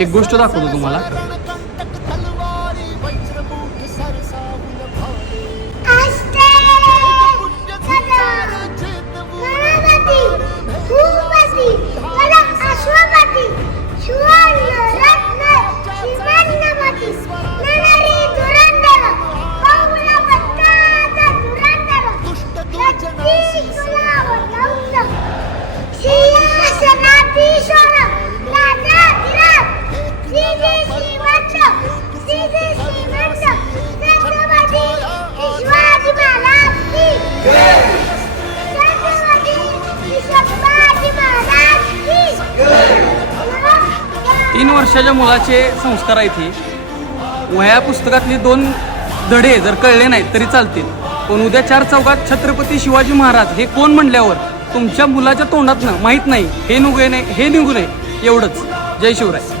एक गोष्ट दाखवतो तुम्हाला. तीन वर्षाच्या मुलाचे संस्कार आहेत हे. वह्या पुस्तकातली 2 धडे जर कळले नाहीत तरी चालतील, पण उद्या 4 चौकात छत्रपती शिवाजी महाराज हे कोण म्हणल्यावर तुमच्या मुलाच्या तोंडातनं माहीत नाही हे निघू नये एवढंच. जय शिवराय.